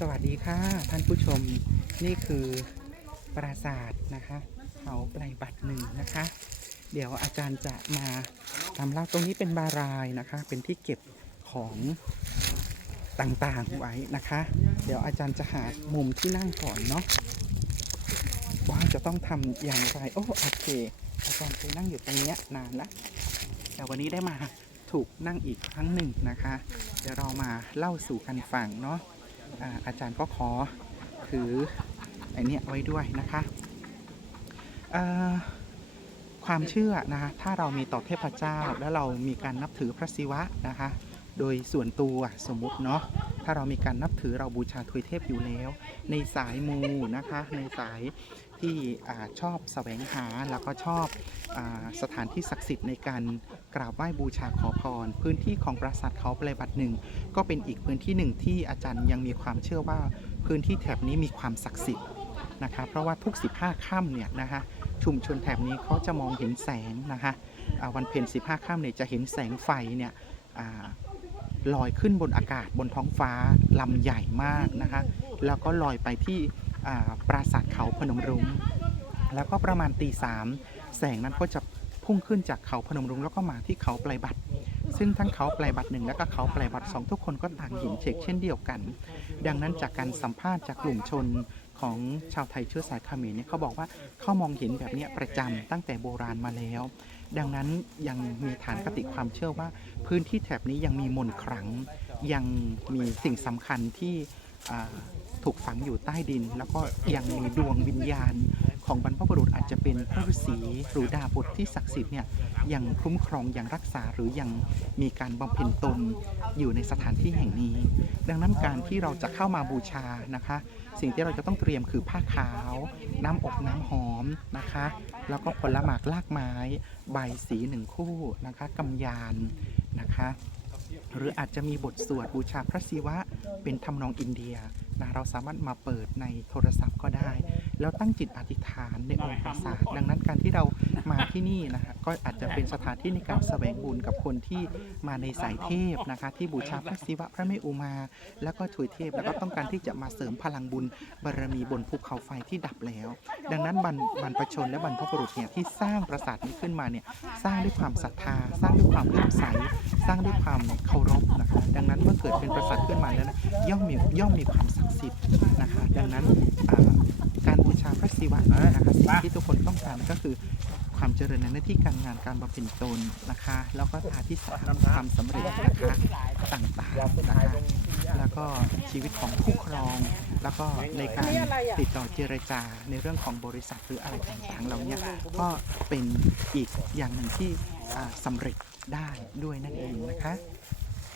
สวัสดีค่ะ ท่านผู้ชมนี่คือปราสาทนะคะเขาไกลบัตรหนึ่งนะคะ เดี๋ยวอาจารย์จะมาทำเล่าตรงนี้เป็นบารายนะคะ เป็นที่เก็บของต่างๆไว้นะคะ เดี๋ยวอาจารย์จะหามุมที่นั่งก่อนเนาะว่าจะต้องทำอย่างไรโอ้โอเคอาจารย์เคยนั่งอยู่ตรงนี้นานละแต่วันนี้ได้มาถูกนั่งอีกครั้งหนึ่งนะคะ เดี๋ยวเรามาเล่าสู่กันฟังเนาะ อาจารย์ก็ขอถือไอเนี้ยไว้ด้วยนะคะความเชื่อนะคะถ้าเรามีต่อเทพเจ้า แล้วเรามีการนับถือพระศิวะนะคะ โดยส่วนตัวสมมติเนาะถ้าเรามีการนับถือเราบูชาทวยเทพอยู่แล้ว ในสายมูนะคะ ในสาย ที่ชอบแสวงหาแล้วก็ชอบอสถานที่ศักดิ์สิทธิ์ในการกราบไหว้บูชาขอพร พื้นที่ของปราสาทเขาปลายบัตรหนึ่ง ก็เป็นอีกพื้นที่หนึ่งที่อาจารย์ยังมีความเชื่อว่าพื้นที่แถบนี้มีความศักดิ์สิทธิ์นะคะเพราะว่าทุก 15 ค่ำเนี่ยนะคะชุมชนแถบนี้เขาจะมองเห็นแสงนะคะวันเพ็ญ15 ค่ำเนี่ยจะเห็นแสงไฟเนี่ยอลอยขึ้นบนอากาศบนท้องฟ้าลำใหญ่มากนะคะแล้วก็ลอยไปที่ ปราสาทเขาพนมรุ้งแล้วก็ประมาณตีสามแสงนั้นก็จะพุ่งขึ้นจากเขาพนมรุ้งแล้วก็มาที่เขาปลายบัตรซึ่งทั้งเขาปลายบัตรหนึ่งและก็เขาปลายบัตรสองทุกคนก็ต่างห็นเชกเช่นเดียวกัน ดังนั้นจากการสัมภาษณ์จากกลุ่มชนของชาวไทยเชื้อสายเขมรเนี่ยเขาบอกว่าเขามองเห็นแบบนี้ประจำตั้งแต่โบราณมาแล้ว ดังนั้นยังมีฐานคติความเชื่อว่า พื้นที่แถบนี้ยังมีมนต์ขลังยังมีสิ่งสำคัญที่ ถูกฝังอยู่ใต้ดิน แล้วก็ยังมีดวงวิญญาณ ของบรรพบุรุษอาจจะเป็นพระฤาษีหรือดาบทที่ศักดิ์สิทธิ์เนี่ยยังคุ้มครองยังรักษาหรือยังมีการบำเพ็ญตนอยู่ในสถานที่แห่งนี้ ดังนั้นการที่เราจะเข้ามาบูชานะคะ สิ่งที่เราจะต้องเตรียมคือผ้าขาว น้ำอบน้ำหอมนะคะ แล้วก็ผลหมากลากไม้ ใบสีหนึ่งคู่นะคะกำยานนะคะ หรืออาจจะมีบทสวดบูชาพระศิวะ เป็นทำนองอินเดียนะเราสามารถมาเปิดในโทรศัพท์ก็ได้ แล้วตั้งจิตอธิษฐานในองค์ปราสาทดังนั้นการที่เรามาที่นี่นะคะก็อาจจะเป็นสถานที่ในการแสวงบุญกับคนที่มาในสายเทพนะคะที่บูชาพระศิวะพระแม่อุมา แล้วก็ถวยเทพแล้วก็ต้องการที่จะมาเสริมพลังบุญบารมีบนภูเขาไฟที่ดับแล้ว ดังนั้นบรรบรรพชนและบรรพบุรุษเนี่ยที่สร้างปราสาทนี้ขึ้นมาเนี่ยสร้างด้วยความศรัทธา สร้างด้วยความเลื่อมใสสร้างด้วยความเคารพนะคะดังนั้นเมื่อเกิดเป็นปราสาทขึ้นมาแล้วนะย่อมมีย่อมมีความศักดิ์สิทธิ์นะคะดังนั้น งที่ทุกคนต้องการก็คือความเจริญในหน้าที่การงานการบำเพ็ญตนนะคะ แล้วก็อธิษฐานความสำเร็จนะคะต่างๆนะคะแล้วก็ชีวิตของผู้ครอง แล้วก็ในการติดต่อเจรจาในเรื่องของบริษัทหรืออะไรต่างๆเราเนี่ยก็เป็นอีกอย่างหนึ่งที่สำเร็จได้ด้วยนั่นเองนะคะ